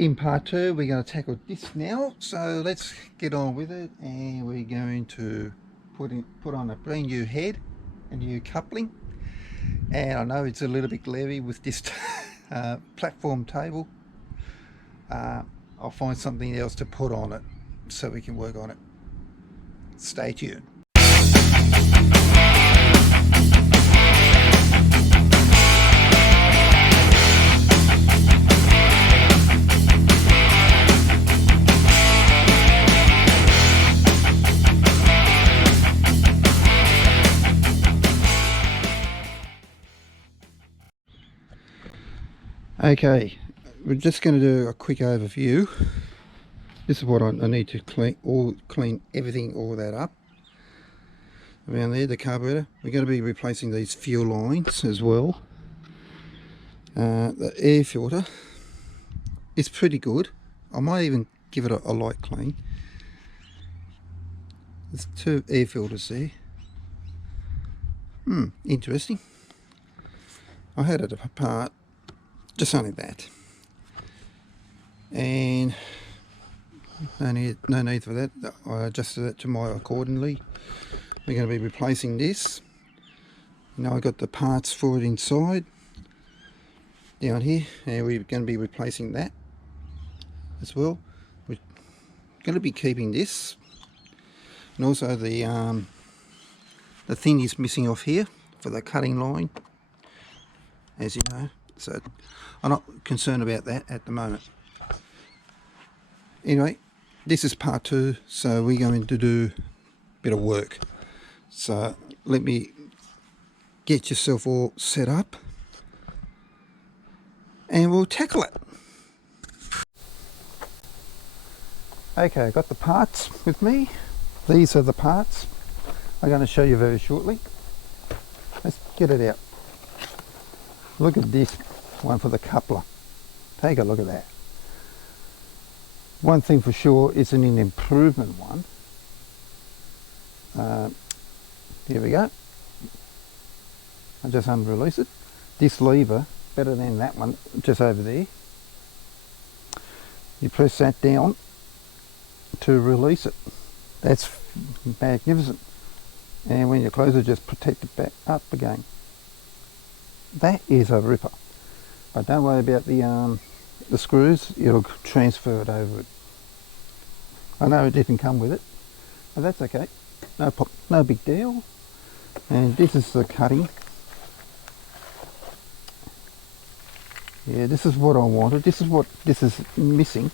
In part two, we're going to tackle this now, so let's get on with it, and we're going to put on a brand new head, a new coupling. And I know it's a little bit glary with this platform table. I'll find something else to put on it so we can work on it. Stay tuned. Okay, we're just going to do a quick overview. This is what I need to clean everything, all that up. Around there, the carburetor. We're going to be replacing these fuel lines as well. The air filter is pretty good. I might even give it a light clean. There's two air filters there. Interesting. I had it apart. Just only that, and no need for that. I adjusted it to my accordingly. We're going to be replacing this. Now I got the parts for it inside down here, and we're going to be replacing that as well. We're going to be keeping this, and also the thing is missing off here for the cutting line, as you know. So I'm not concerned about that at the moment. Anyway, this is part two, so we're going to do a bit of work. So let me get yourself all set up and we'll tackle it. Okay, I've got the parts with me. These are the parts I'm going to show you very shortly. Let's get it out. Look at this one for the coupler. Take a look at that. One thing for sure, it's an improvement one. Here we go. I'll just unrelease it. This lever, better than that one just over there. You press that down to release it. That's magnificent. And when you close it, just protect it back up again. That is a ripper. But don't worry about the screws, it'll transfer it over it. I know it didn't come with it, but that's okay. No big deal. And this is the cutting. Yeah, this is what I wanted. This is what this is missing,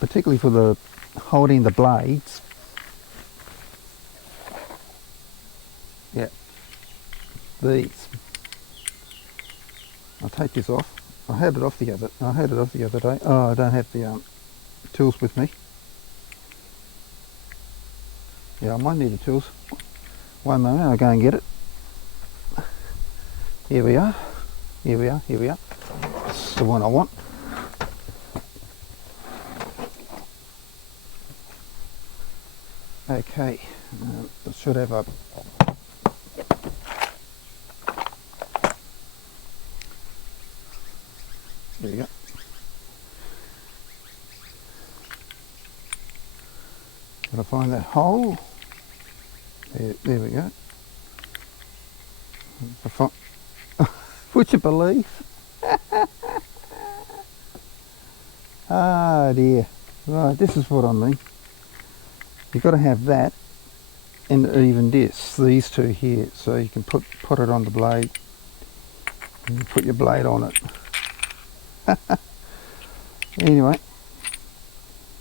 particularly for the holding the blades. Yeah, these. I'll take this off. I had it off the other day. Oh, I don't have the tools with me. Yeah, I might need the tools. One moment, I'll go and get it. Here we are. Here we are. Here we are. That's the one I want. Okay, I should have a there you go. Gotta find that hole. There we go. Would you believe? Ah dear. Right, this is what I mean. You've got to have that and even these two here, so you can put it on the blade. And you put your blade on it. Anyway,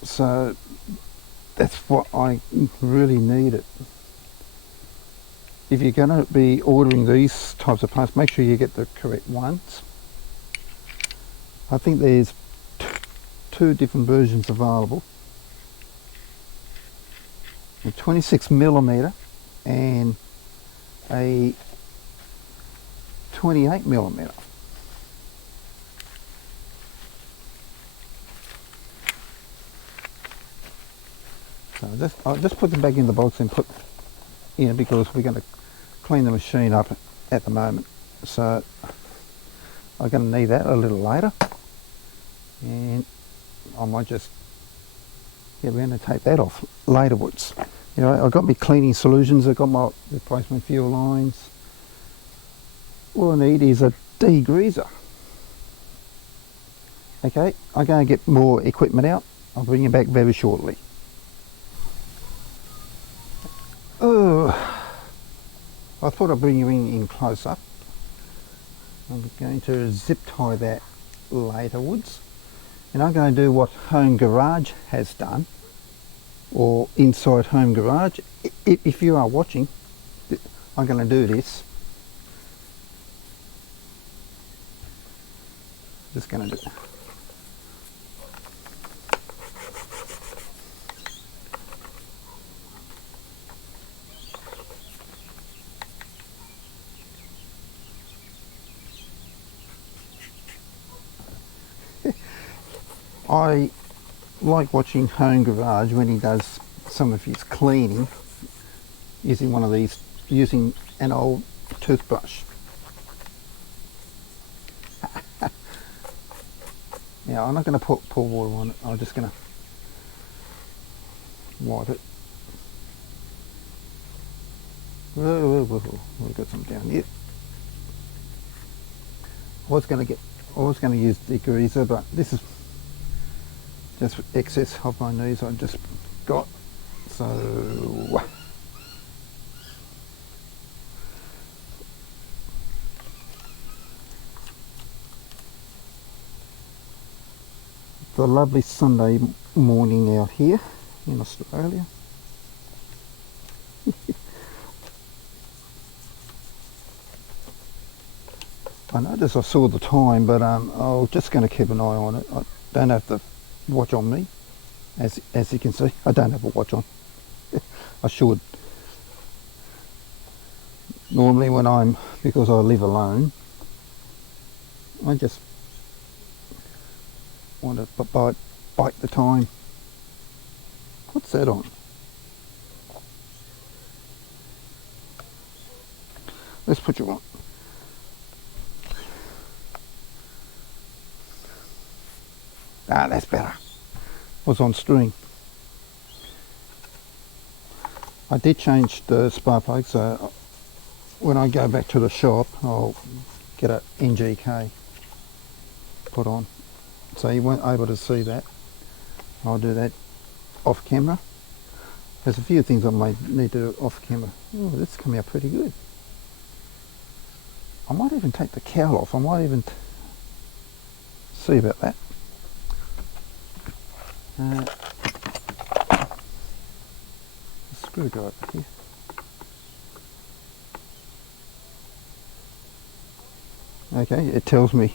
so that's what I really needed. If you're going to be ordering these types of parts, make sure you get the correct ones. I think there's two different versions available. A 26mm and a 28mm. So I'll just put them back in the box and put, because we're going to clean the machine up at the moment. So I'm going to need that a little later. and I might just get around and take that off laterwards. You know, I've got my cleaning solutions, I've got my replacement fuel lines. All I need is a degreaser. Okay, I'm going to get more equipment out. I'll bring you back very shortly. Oh, I thought I'd bring you in close up. I'm going to zip tie that laterwards, and I'm going to do what Home Garage has done, or Inside Home Garage. If you are watching, I'm going to do this. Just going to do. I like watching Home Garage when he does some of his cleaning using one of these, using an old toothbrush. Now I'm not going to pour water on it, I'm just going to wipe it. We've got some down here. I was going to use degreaser, but this is just excess of my knees I just got, so it's a lovely Sunday morning out here in Australia. I noticed I saw the time, but I was just going to keep an eye on it. I don't have to watch on me, as you can see. I don't have a watch on. I should. Normally when because I live alone, I just want to bite the time. What's that on? Let's put you on. Ah, that's better. Was on string. I did change the spark plug, so when I go back to the shop, I'll get a NGK put on. So you weren't able to see that. I'll do that off camera. There's a few things I may need to do off camera. Oh, this is coming out pretty good. I might even take the cowl off. I might even see about that. Screwdriver here. Okay, it tells me.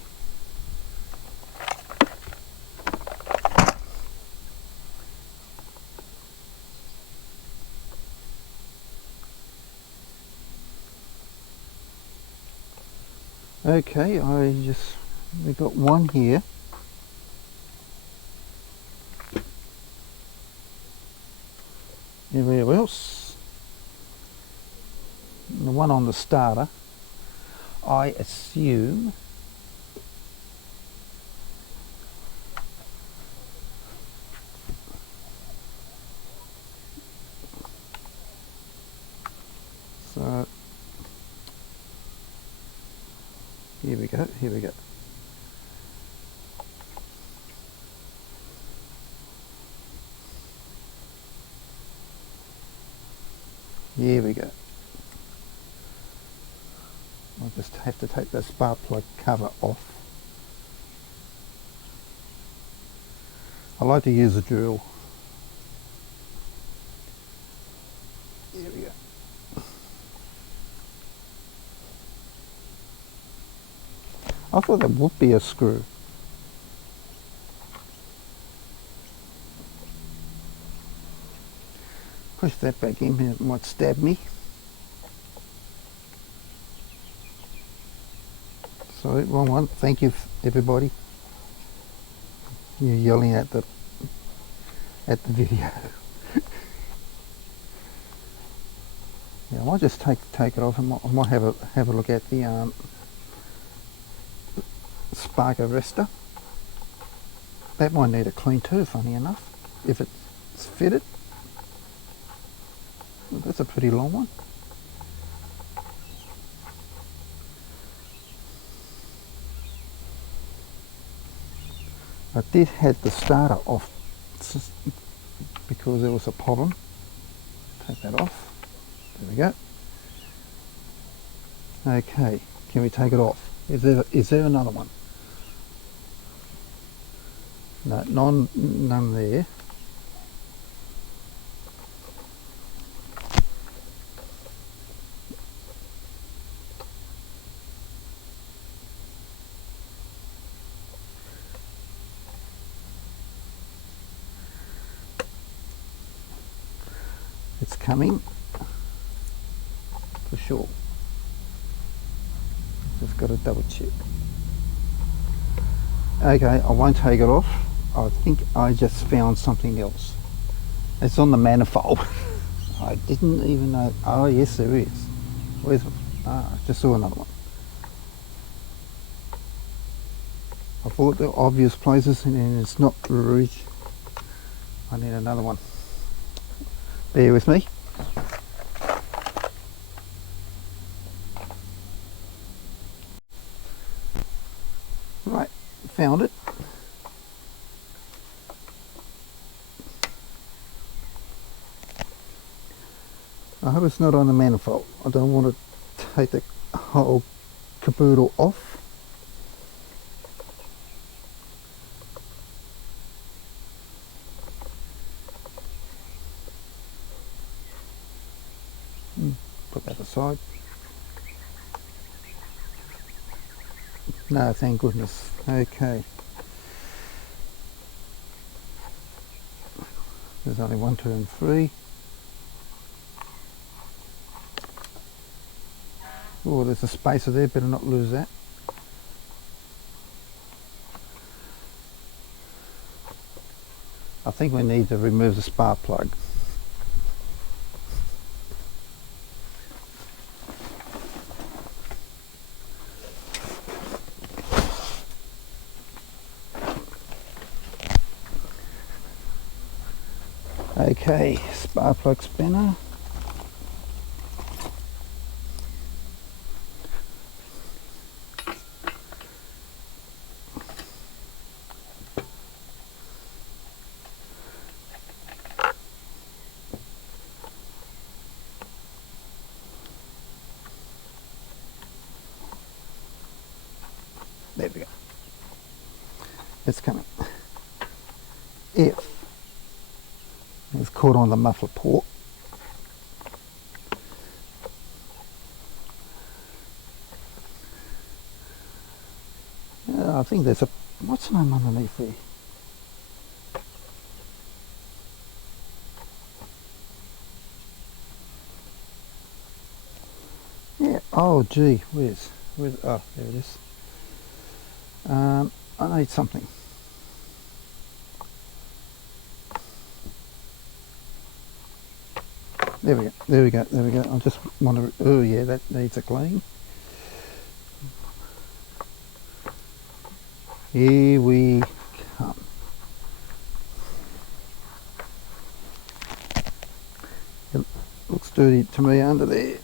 Okay, we got one here. Everywhere else, the one on the starter, I assume so. Here we go, here we go. Here we go. I'll just have to take the spark plug cover off. I like to use a drill. Here we go. I thought that would be a screw. Push that back in, it might stab me. Sorry, wrong one. Thank you, everybody. You're yelling at the video. Yeah, I might just take it off. I might have a look at the spark arrestor. That might need a clean too, funny enough, if it's fitted. Well, that's a pretty long one. I did have the starter off because there was a problem. Take that off. There we go. Okay, can we take it off? Is there another one? No, none there. It's coming for sure. Just got to double check. Okay, I won't take it off. I think I just found something else. It's on the manifold. I didn't even know. Oh yes, there is. Where's? Ah, just saw another one. I thought the obvious places, and it's not reach. I need another one. Bear with me. Right, found it. I hope it's not on the manifold. I don't want to take the whole caboodle off. Put that aside. No, thank goodness. Okay. There's only 1, 2 and 3. Oh, there's a spacer there, better not lose that. I think we need to remove the spark plug. Okay, spark plug spinner. There we go. It's coming. If it's caught on the muffler port, I think there's a, what's the name underneath there? Yeah, oh gee, where's, oh, there it is. I need something. There we go, there we go, there we go. I just want to, oh yeah, that needs a clean. Here we come. It looks dirty to me under there.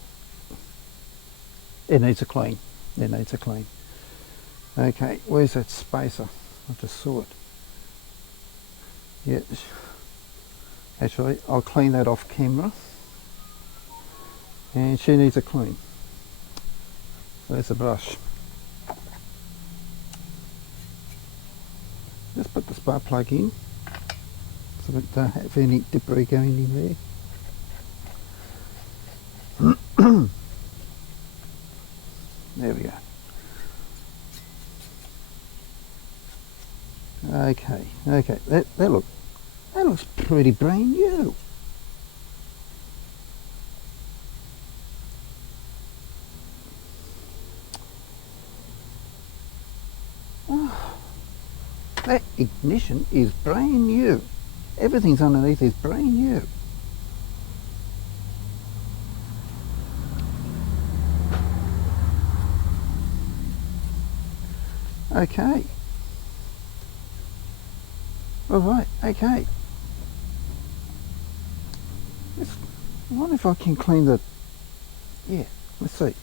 It needs a clean. It needs a clean. Okay, where's that spacer? I just saw it. Yeah. Actually, I'll clean that off camera. And she needs a clean. Where's the brush? Just put the spark plug in so we don't have any debris going in there. There we go. Okay, okay, that looks pretty brand new. Oh, that ignition is brand new. Everything's underneath is brand new. Okay. Alright, okay. I wonder if I can clean the... Yeah, let's see.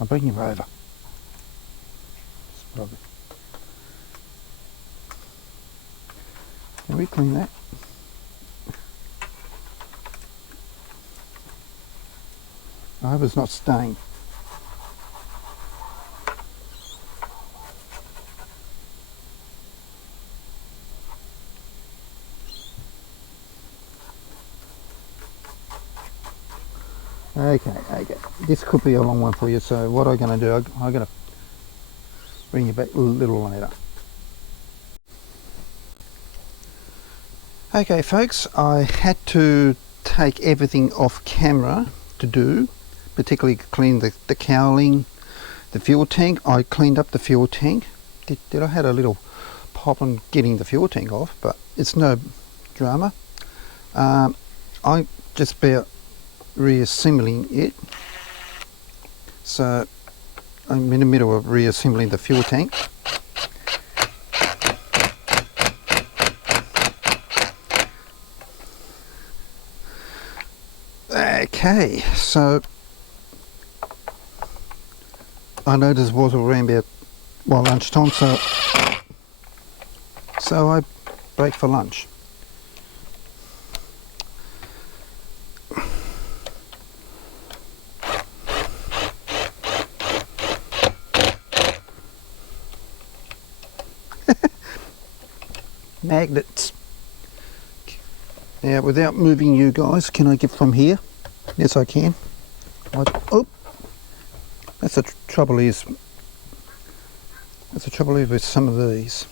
I'll bring him over. Can we clean that? I hope it's not stained. Okay, this could be a long one for you, so what I'm going to do, I'm going to bring you back a little later. Okay folks, I had to take everything off camera to do, particularly clean the cowling, the fuel tank. I cleaned up the fuel tank. Did I had a little pop on getting the fuel tank off, but it's no drama. I just about reassembling it, so I'm in the middle of reassembling the fuel tank. Okay, so I noticed it was around about lunchtime, so I break for lunch. Magnets. Now, without moving you guys, can I get from here? Yes, I can. Oh, that's the trouble is. That's the trouble is with some of these.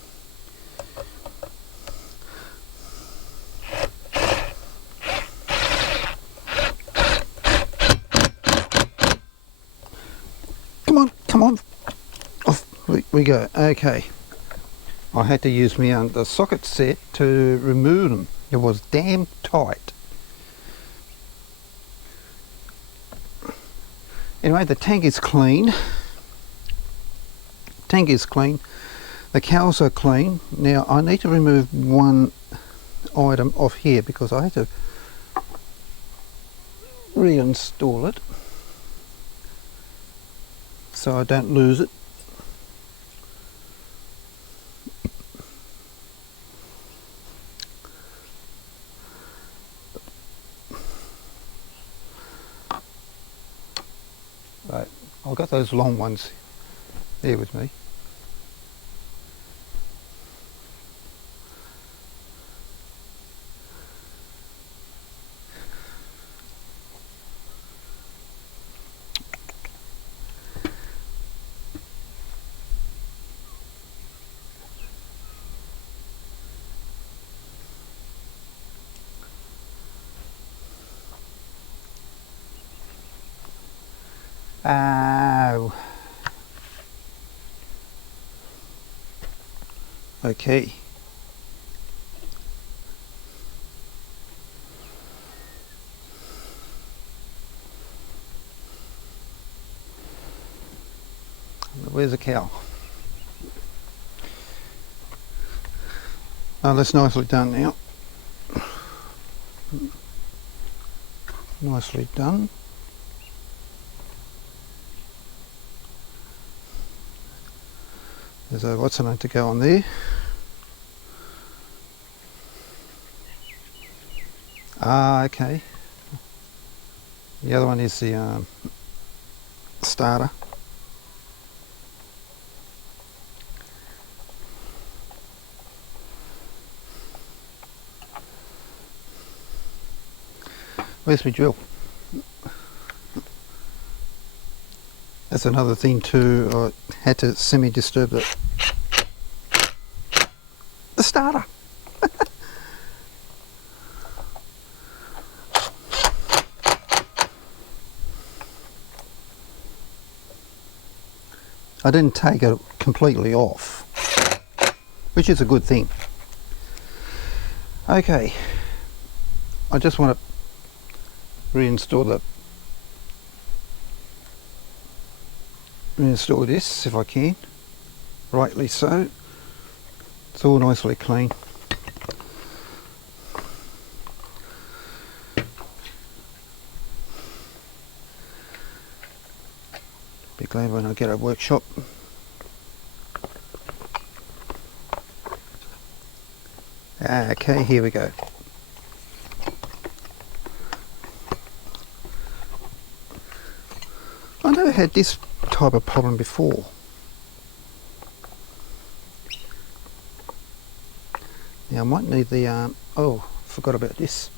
Come on. Off we go. Okay. I had to use the socket set to remove them. It was damn tight. Anyway, the tank is clean. The cowls are clean. Now I need to remove one item off here because I had to reinstall it so I don't lose it. Right, I've got those long ones there with me. Oh. Okay. Where's the cow? Oh, that's nicely done now. Nicely done. There's a what's the name to go on there. Ah, okay. The other one is the starter. Where's my drill? That's another thing too, I had to semi-disturb the starter. I didn't take it completely off, which is a good thing. Okay, I just want to reinstall this if I can, rightly so. It's all nicely clean. Be glad when I get a workshop. Okay, here we go. I never had this type of problem before. Now I might need the oh, forgot about this.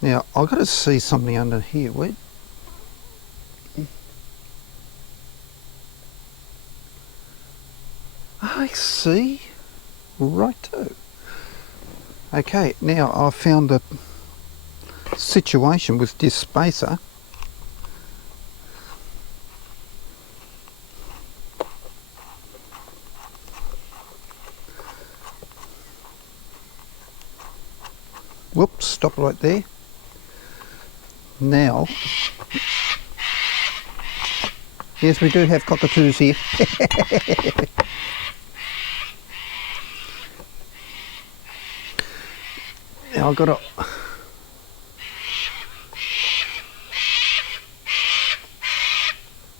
Now I've got to see something under here. Wait. I see. Righto. Okay, now I've found the situation with this spacer. Whoops, stop right there. Now, yes, we do have cockatoos here. Now I've got to...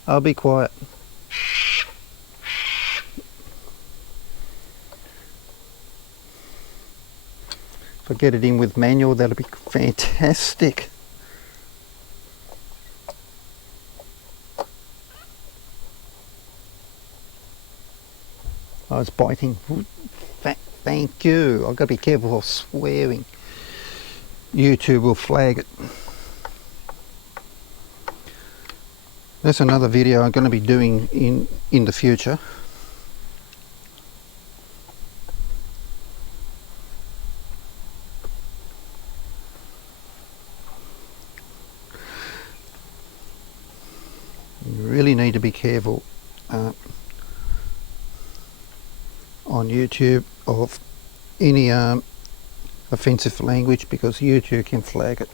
I'll be quiet. If I get it in with manual, that'll be fantastic. Oh, it's biting. Thank you. I've got to be careful of swearing. YouTube will flag it. That's another video I'm going to be doing in the future. You really need to be careful on YouTube of any offensive language, because YouTube can flag it.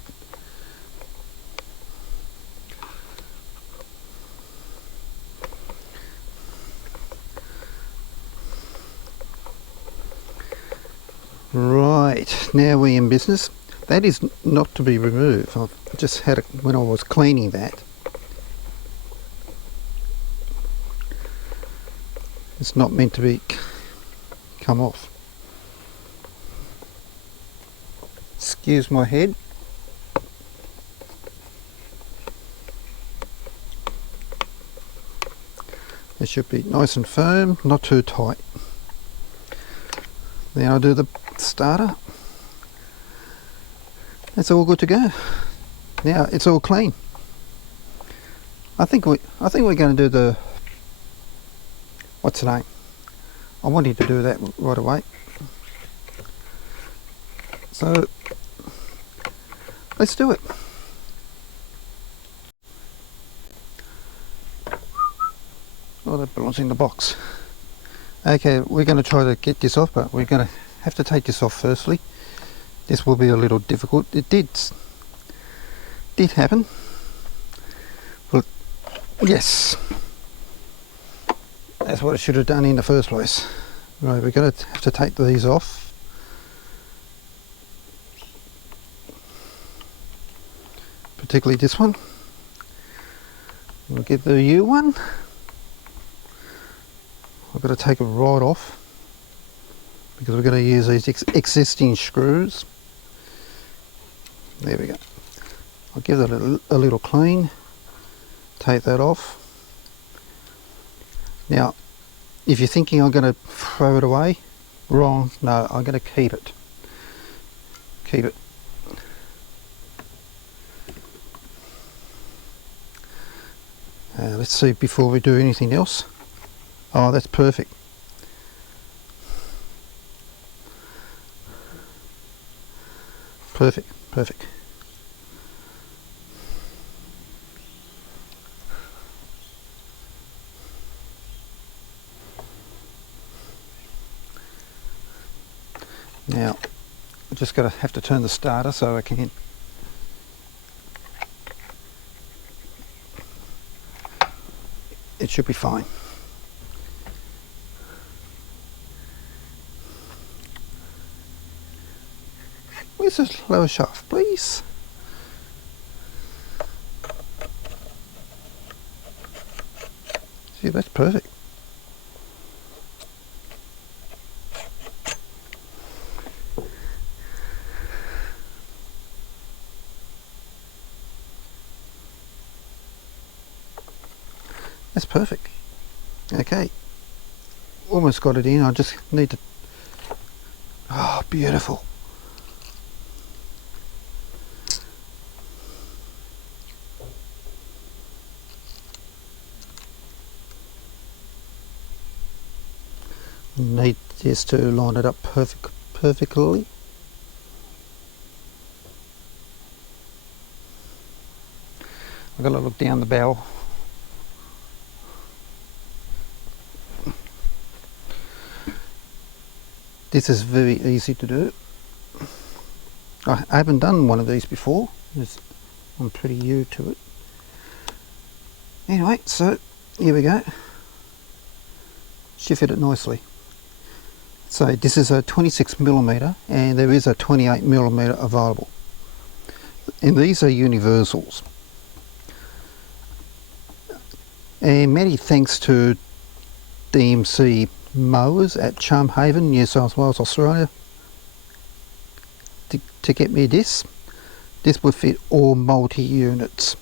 Right, now we're in business. That is not to be removed. I've just had it when I was cleaning that. It's not meant to be come off. Excuse my head. It should be nice and firm, not too tight. Then I'll do the starter. It's all good to go. Now it's all clean. I think we're going to do the, what's the name? I wanted to do that right away. So let's do it. Oh, that belongs in the box. Okay, we're going to try to get this off, but we're going to have to take this off firstly. This will be a little difficult. It did happen. Well, yes. That's what I should have done in the first place. Right, we're going to have to take these off. Particularly this one. We'll get the U one. I've got to take it right off because we're going to use these existing screws. There we go. I'll give it a little clean. Take that off. Now, if you're thinking I'm going to throw it away, wrong. No, I'm going to keep it. Keep it. Let's see before we do anything else. Oh, that's perfect. Perfect, perfect. Now I just have to turn the starter so I can. It should be fine. Where's the lower shaft, please? See, that's perfect. That's perfect. Okay, almost got it in. I just need to. Oh, beautiful. Need just to line it up perfectly. I've got to look down the barrel. This is very easy to do. I haven't done one of these before. I'm pretty new to it. Anyway, so here we go. Should fit it nicely. So this is a 26mm and there is a 28mm available. And these are universals. And many thanks to AMMMP Mowers at Charm Haven, New South Wales, Australia, to get me this. This will fit all multi-units,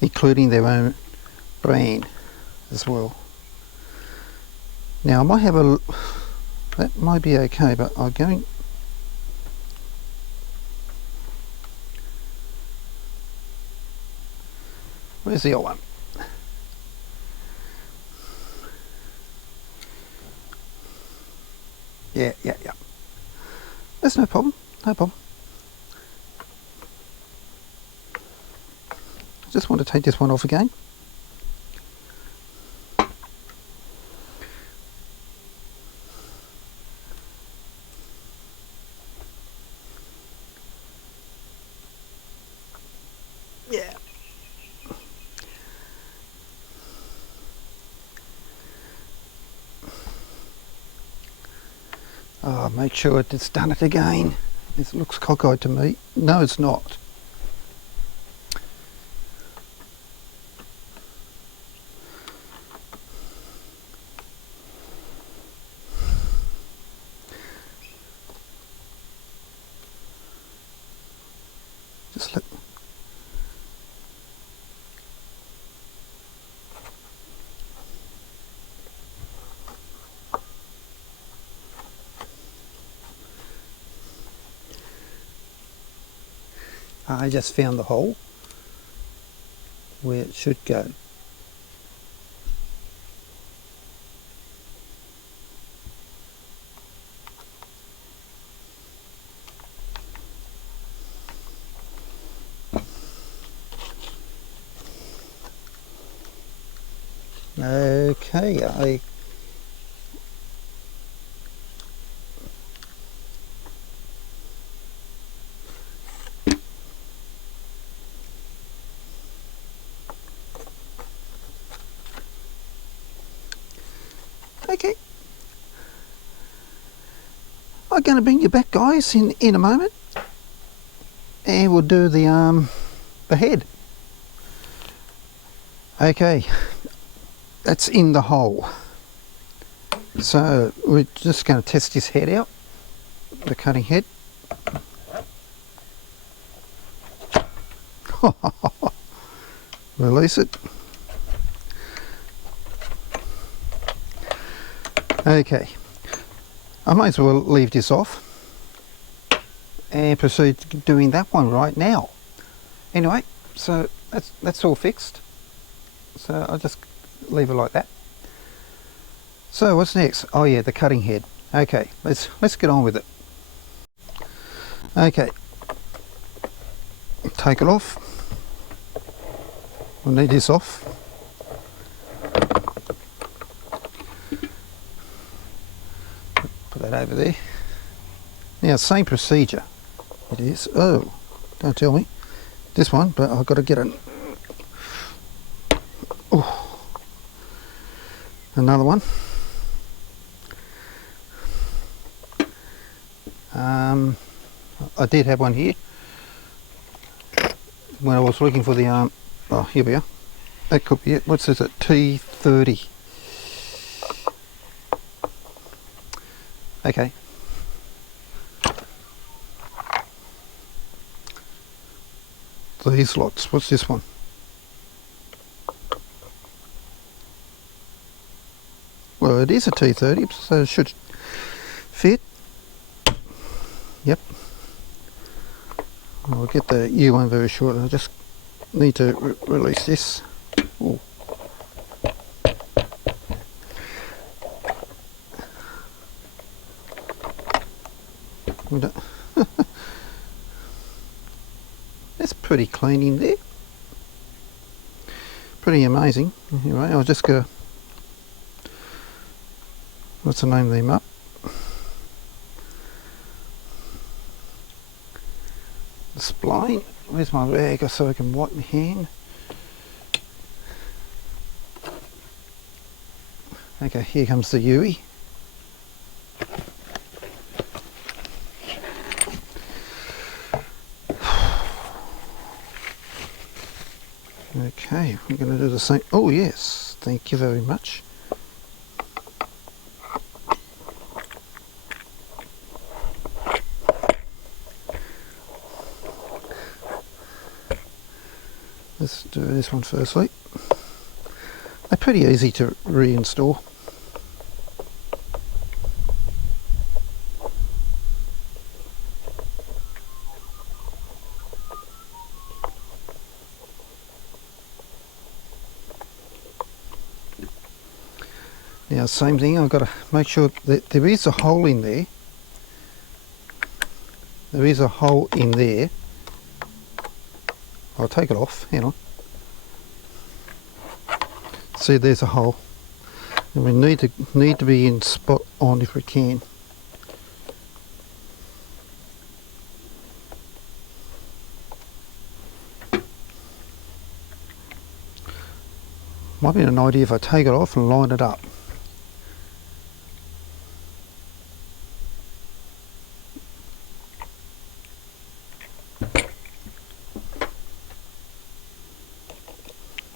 including their own brand as well. Now I might have a, that might be okay, but I'm going, where's the other one? Yeah. That's no problem, no problem. Just want to take this one off again. Yeah. Oh, make sure it's done it again. It looks cockeyed to me. No, it's not. Just let. I just found the hole where it should go. Okay, okay. I'm going to bring you back, guys, in a moment, and we'll do the head. Okay, that's in the hole. So we're just going to test this head out, the cutting head. Release it. Okay, I might as well leave this off and proceed to doing that one right now. Anyway, so that's all fixed. So I'll just leave it like that. So what's next? Oh yeah, the cutting head. Okay, let's get on with it. Okay, take it off. We'll need this off. Put that over there. Now, same procedure. It is. Oh, don't tell me. This one, but I've got to get an. Oh, another one. I did have one here when I was looking for the oh, here we are. That could be it. What's this? At T30. Okay. These lots. What's this one? Well, it is a T30, so it should fit. Yep. I'll get the U one very shortly. I just need to release this. Ooh. That's pretty clean in there. Pretty amazing. Anyway, I'll just go. What's the name of them up? The Spline. Where's my rag so I can wipe my hand? Okay, here comes the Yui. Okay, we're going to do the same. Oh yes, thank you very much. Let's do this one firstly. They're pretty easy to reinstall. Now, same thing, I've got to make sure that there is a hole in there. There is a hole in there. I'll take it off, hang on. See, there's a hole. And we need to be in spot on if we can. Might be an idea if I take it off and line it up.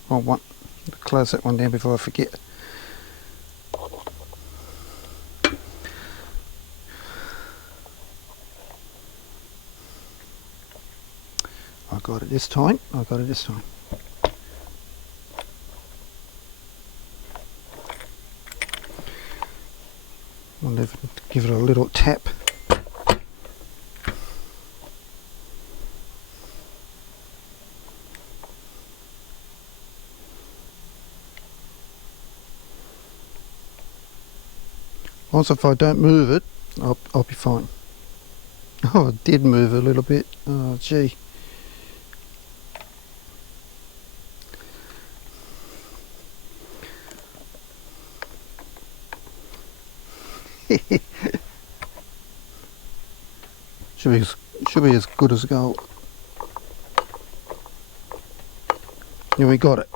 I want to close that one down before I forget. I got it this time. I got it this time. I'll give it a little tap. Also, if I don't move it, I'll be fine. Oh, I did move a little bit. Oh, gee. should be as good as gold. Yeah, we got it.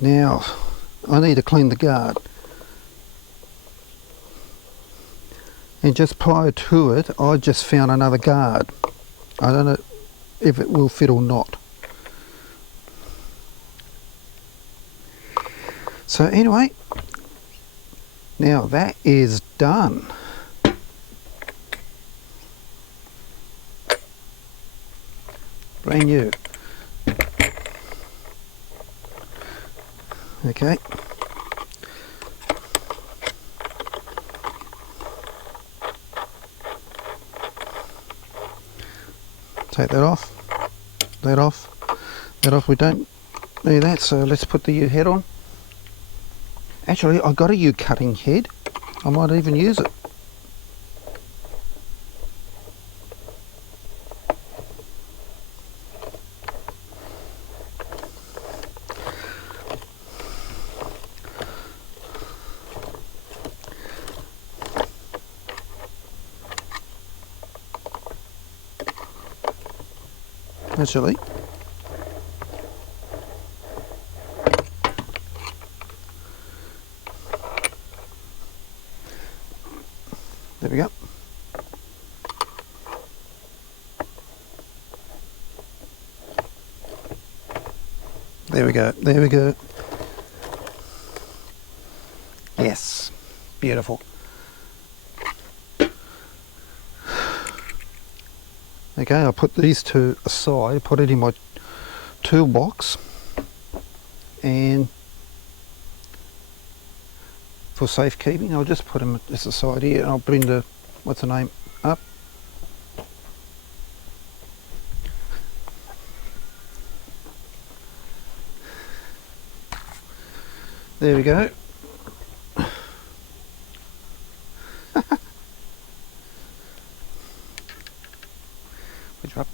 Now, I need to clean the guard. And just prior to it, I just found another guard. I don't know if it will fit or not. So anyway, now that is done. Brand new. Okay. Take that off. That off. That off. We don't need that, so let's put the U-head on. Actually, I got a U-cutting head. I might even use it. actually. There we go. There we go, there we go. Yes, beautiful. Okay, I'll put these two aside, put it in my toolbox, and for safekeeping I'll just put them just aside here, and I'll bring the, what's the name, up. There we go. Which up?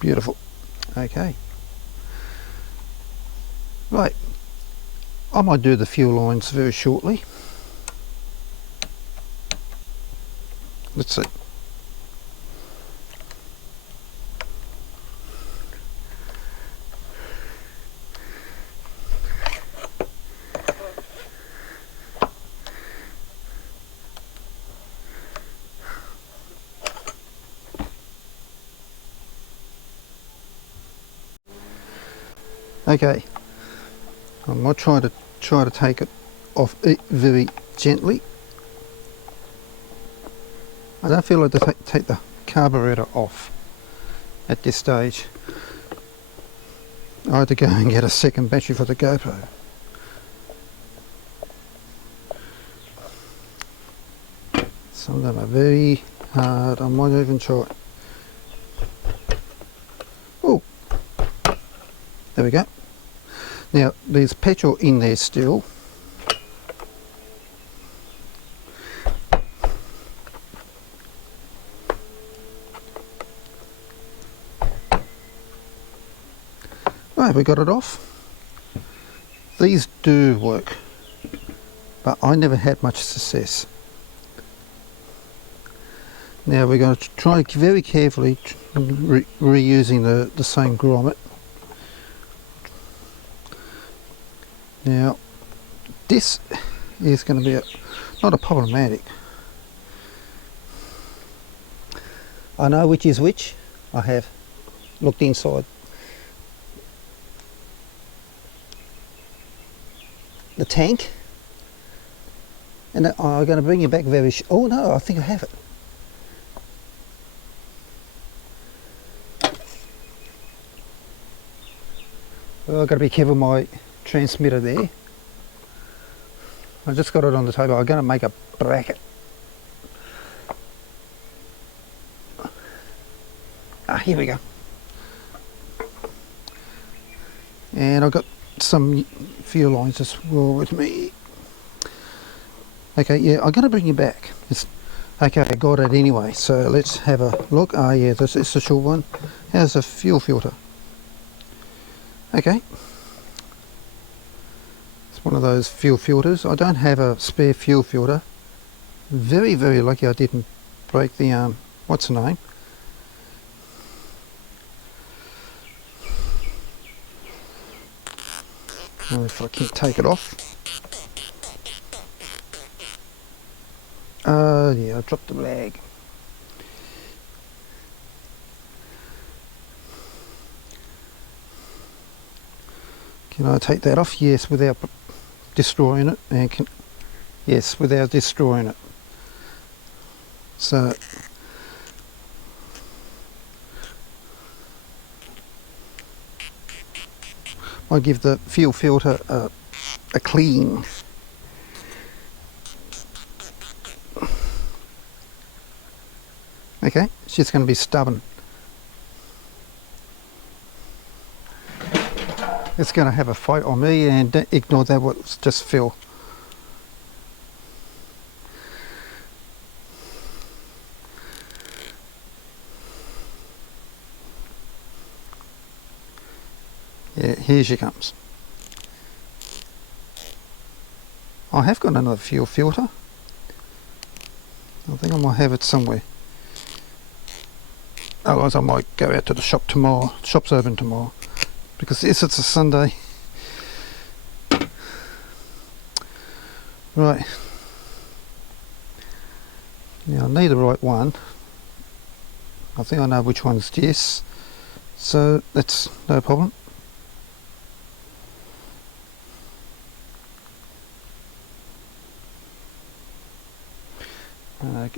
Beautiful. Okay. Right. I might do the fuel lines very shortly. Let's see. Okay, I might try to take it off very gently. I don't feel like to take the carburetor off at this stage. I had to go and get a second battery for the GoPro. Some of them are very hard. I might even try it. Oh, there we go. Now there's petrol in there still. Right, we got it off. These do work, but I never had much success. Now we're going to try very carefully reusing the same grommet. Now this is going to be not a problematic. I know which is which. I have looked inside the tank, and I'm going to bring you back very oh no, I think I have it. Well, I've got to be careful with my transmitter there. I just got it on the table. I'm going to make a bracket. Here we go. And I've got some fuel lines as well with me. Okay, yeah, I'm going to bring you back. Okay, I got it anyway, so let's have a look. Ah, yeah, this is the short one. How's the fuel filter? Okay. One of those fuel filters. I don't have a spare fuel filter. Very, very lucky I didn't break the what's the name? If I can take it off. Yeah, I dropped the rag. Can I take that off? Yes, without destroying it, and yes, without destroying it. So I give the fuel filter a clean. Okay, it's just going to be stubborn. It's going to have a fight on me, and ignore that, was just fill. Yeah, here she comes. I have got another fuel filter. I think I might have it somewhere. Otherwise I might go out to the shop tomorrow. The shop's open tomorrow. Because yes, it's a Sunday. Right. Now I need the right one. I think I know which one is this. So that's no problem.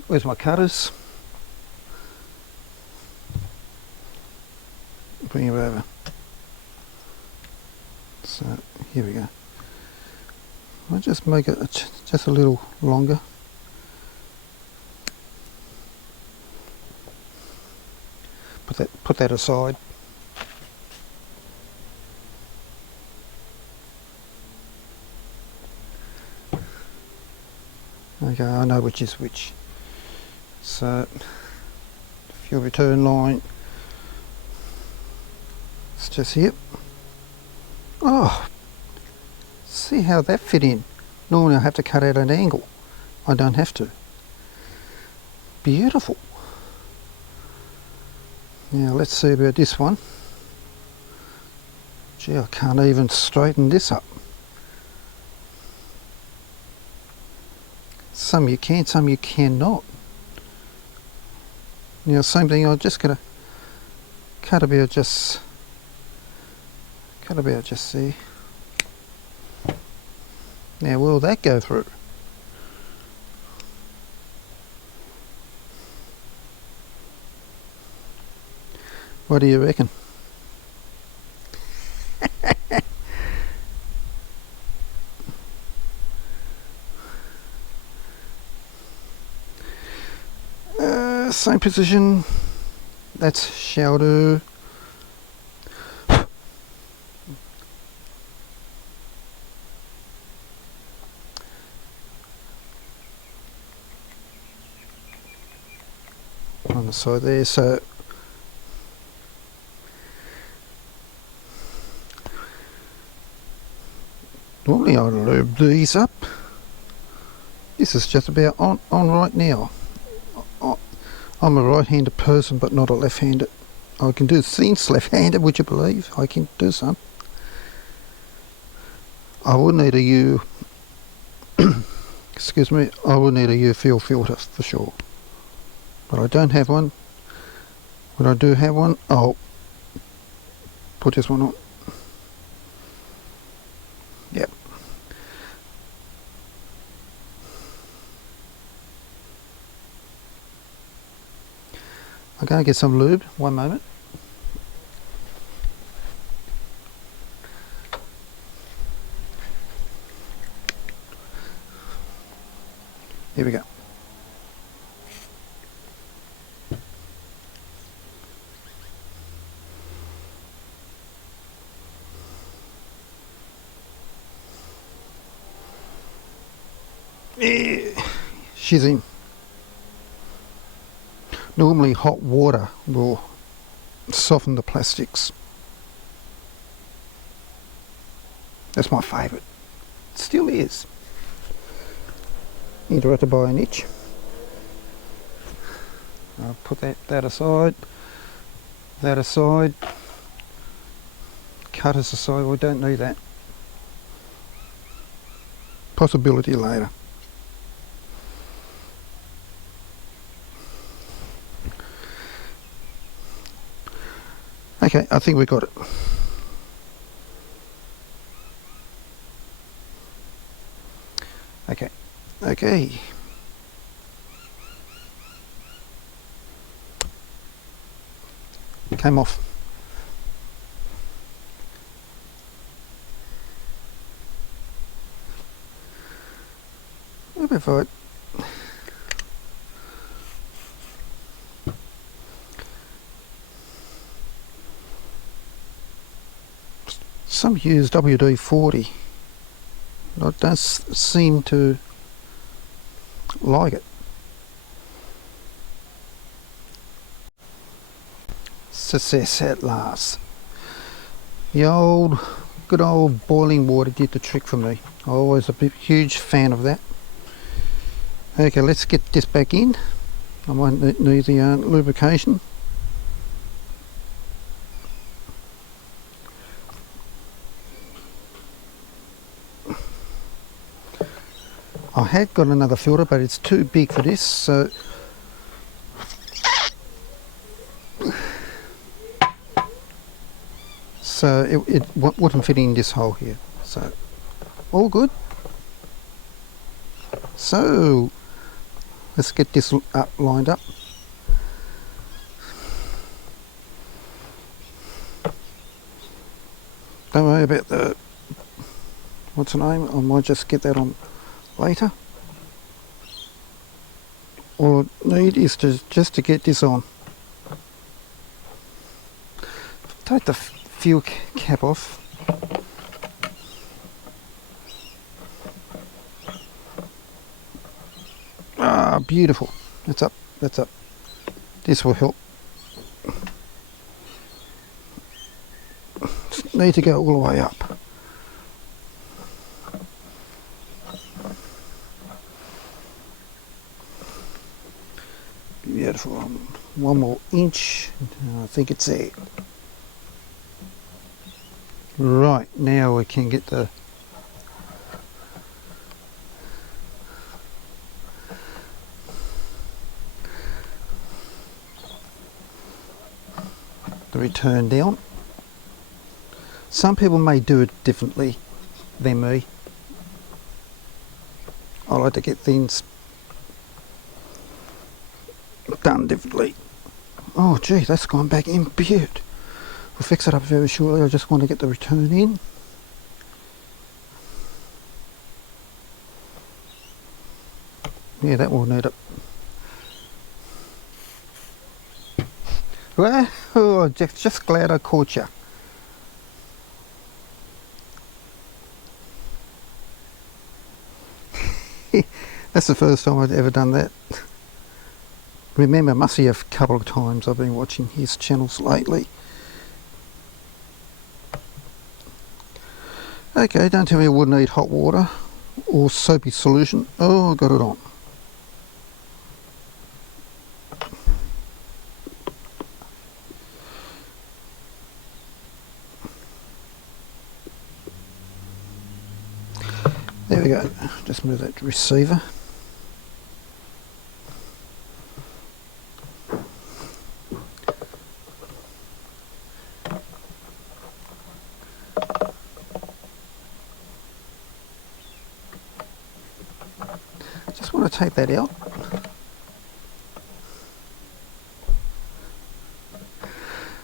Where's my cutters? Bring it over. So here we go. I'll just make it just a little longer. Put that aside. Okay, I know which is which. So fuel return line. It's just here. Oh, see how that fit in. Normally I have to cut out an angle. I don't have to. Beautiful. Now let's see about this one. Gee, I can't even straighten this up. Some you can, some you cannot. Now same thing, I'm just gonna cut about just there. Now will that go through? What do you reckon? Same position. That's shall do. On the side there, so normally I lube these up. This is just about on right now. I'm a right-handed person, but not a left-handed. I can do things left-handed, would you believe? I can do some. I would need a U. Excuse me. I would need a U fuel filter for sure, but I don't have one. When I do have one, I'll put this one on. Yep. I'm going to get some lube. One moment. Here we go. She's in. Normally hot water will soften the plastics. That's my favourite. It still is. Interrupted by an itch. I'll put that aside. That aside. Cutters aside. We don't need that. Possibility later. Okay, I think we got it. Okay. Came off. What if I some use WD-40. It does seem to like it. Success at last. The good old boiling water did the trick for me. I'm always a huge fan of that. Okay, let's get this back in. I might need the lubrication. I had got another filter, but it's too big for this, so it wouldn't fit in this hole here. So all good. So let's get this lined up. Don't worry about the, what's the name? I might just get that on later. All I need is just to get this on. Take the fuel cap off. Ah, beautiful. That's up, that's up. This will help. Just need to go all the way up. Beautiful. One more inch. I think it's there. Right, now we can get the return down. Some people may do it differently than me. I like to get things done differently. Oh gee, that's gone back in. Beaut. We'll fix it up very shortly. I just want to get the return in. Yeah, that will need it. Well, oh, just glad I caught you. That's the first time I've ever done that. Remember, must be a couple of times I've been watching his channels lately. Okay, don't tell me I wouldn't need hot water or soapy solution. Oh, I got it on. There we go. Just move that receiver. Just want to take that out.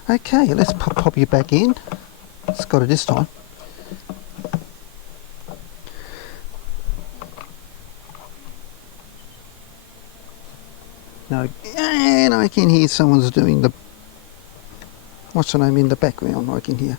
Okay, let's pop you back in. It's got it this time. No, and I can hear someone's doing the, what's the name in the background, I can hear.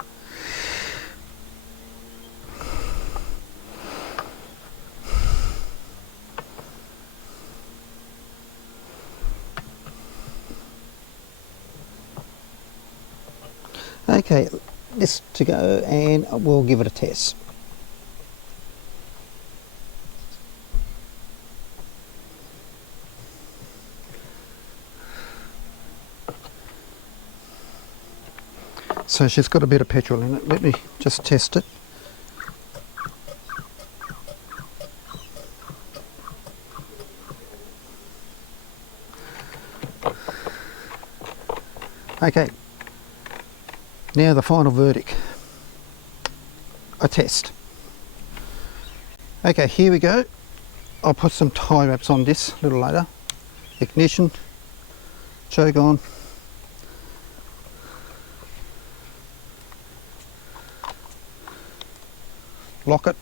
Okay, this to go and we'll give it a test. So she's got a bit of petrol in it. Let me just test it. Okay, now the final verdict. A test. Okay, here we go. I'll put some tie wraps on this a little later. Ignition, choke on. Lock it.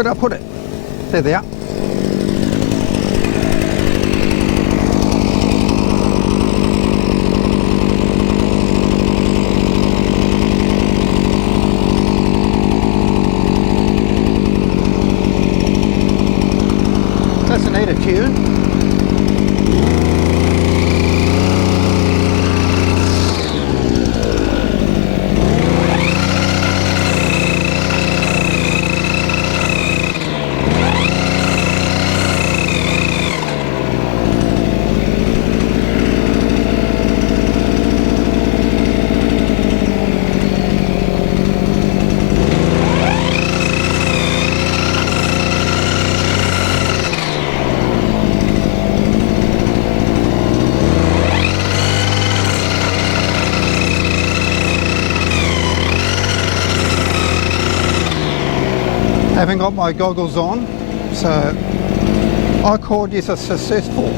Where'd I put it? There they are. That's an Editior. Haven't got my goggles on, so I call this a successful.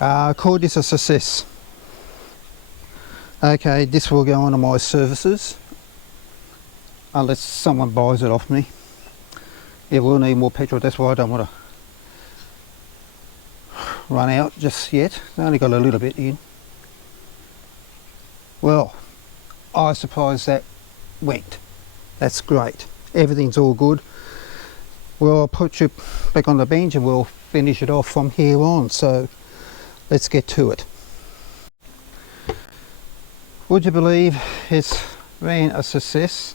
I call this a success. Okay, this will go onto my services unless someone buys it off me. Yeah, we'll need more petrol, that's why I don't want to run out just yet. I only got a little bit in. Well, I suppose that went. That's great. Everything's all good. Well, I'll put you back on the bench and we'll finish it off from here on. So let's get to it. Would you believe it's been a success?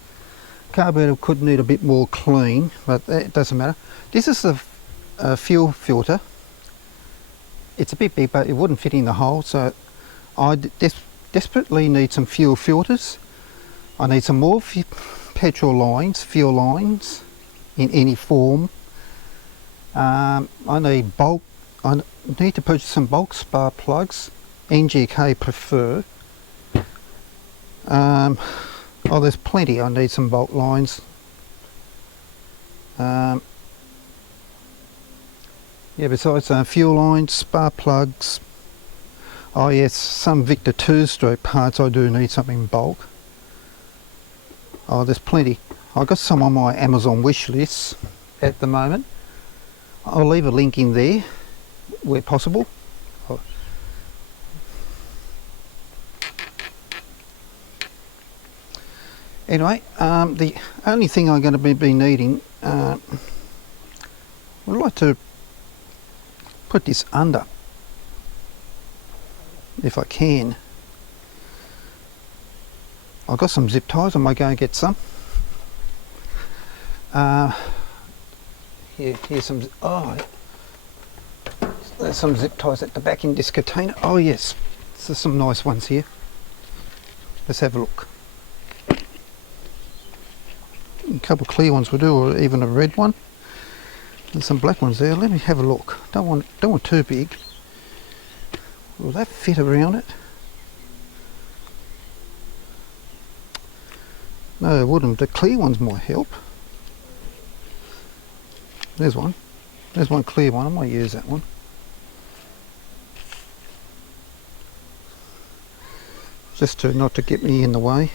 Carburetor could need a bit more clean, but it doesn't matter. This is a fuel filter. It's a bit big, but it wouldn't fit in the hole, so I desperately need some fuel filters. I need some more petrol lines, fuel lines in any form. I need to purchase some bulk spark plugs, NGK prefer. Oh, there's plenty. I need some bulk lines. Yeah, besides fuel lines, spark plugs. Oh yes, some Victor 2-stroke parts I do need something in bulk. Oh, there's plenty. I've got some on my Amazon wish list at the moment. I'll leave a link in there where possible. Anyway, the only thing I'm going to be needing, I'd like to put this under, if I can. I've got some zip ties, I might go and get some. Here's some, oh, there's some zip ties at the back in this container. Oh yes, there's some nice ones here. Let's have a look. A couple of clear ones will do, or even a red one. There's some black ones there. Let me have a look. Don't want too big. Will that fit around it? No, it wouldn't. The clear ones might help. There's one. There's one clear one. I might use that one. Just to not to get me in the way.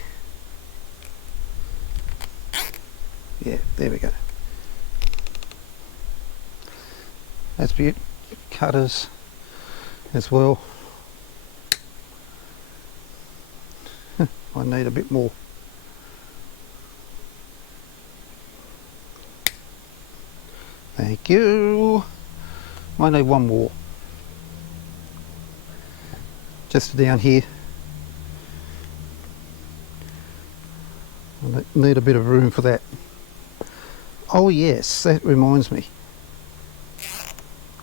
Yeah, there we go. That's beautiful. Cutters as well. I need a bit more. Thank you. I need one more. Just down here. I need a bit of room for that. Oh yes, that reminds me.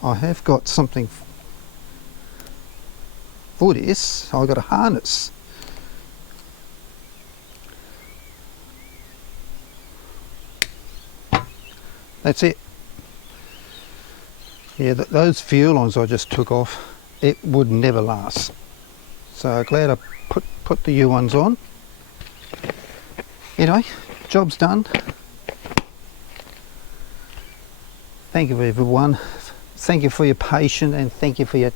I have got something for this. I've got a harness. That's it. Yeah, those fuel lines I just took off, it would never last. So glad I put the U ones on. Anyway, job's done. Thank you everyone. Thank you for your patience and thank you for your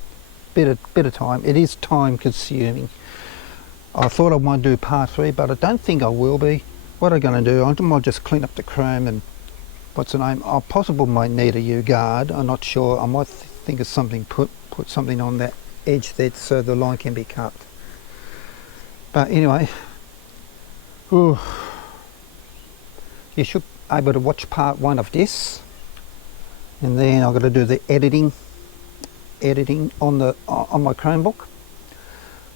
bit of time. It is time consuming. I thought I might do part 3, but I don't think I will be. What I'm going to do, I might just clean up the chrome and what's the name? I possibly might need a U-guard. I'm not sure. I might think of something, put something on that edge there so the line can be cut. But anyway, ooh, you should be able to watch part 1 of this, and then I've got to do the editing on my Chromebook.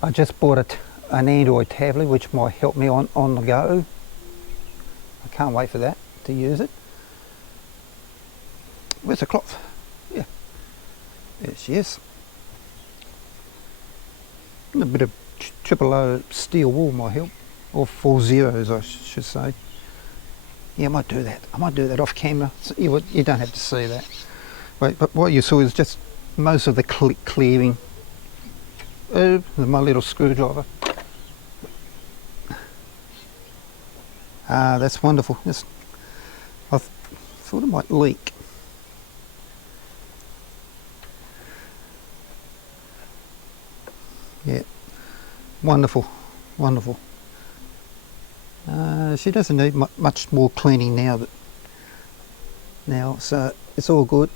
I just bought an Android tablet which might help me on the go. I can't wait for that to use it. Where's the cloth? Yeah, there she is. A bit of triple O steel wool might help, or 4 zeros I should say. Yeah, I might do that. I might do that off camera. So you don't have to see that. Wait, but what you saw is just most of the clearing. My little screwdriver. Ah, that's wonderful. I thought it might leak. Yeah, wonderful, wonderful. She doesn't need much more cleaning now, so it's all good.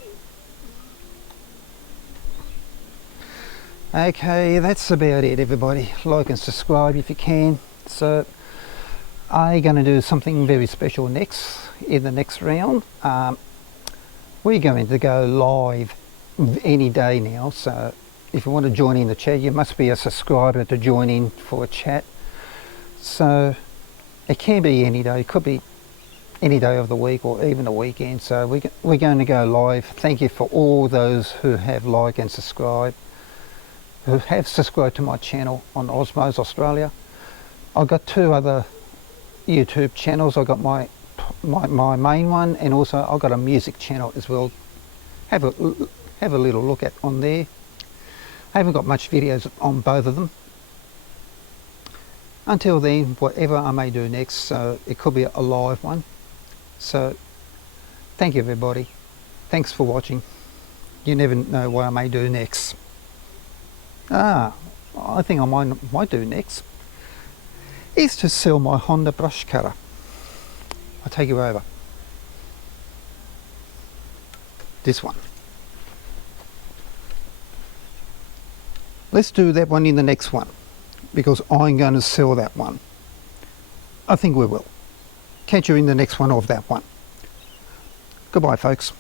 Okay, that's about it, everybody. Like and subscribe if you can. So I'm going to do something very special next, in the next round. We're going to go live any day now, so if you want to join in the chat, you must be a subscriber to join in for a chat. So it can be any day, it could be any day of the week or even a weekend. So we're going to go live. Thank you for all those who have liked and subscribed, who have subscribed to my channel on OzMowers Australia. I've got 2 other YouTube channels. I've got my main one, and also I've got a music channel as well. Have a little look at on there. I haven't got much videos on both of them. Until then, whatever I may do next, so it could be a live one. So thank you everybody. Thanks for watching. You never know what I may do next. I think I might do next is to sell my Honda brush cutter. I'll take you over. This one. Let's do that one in the next one, because I'm going to sell that one. I think we will. Catch you in the next one of that one. Goodbye, folks.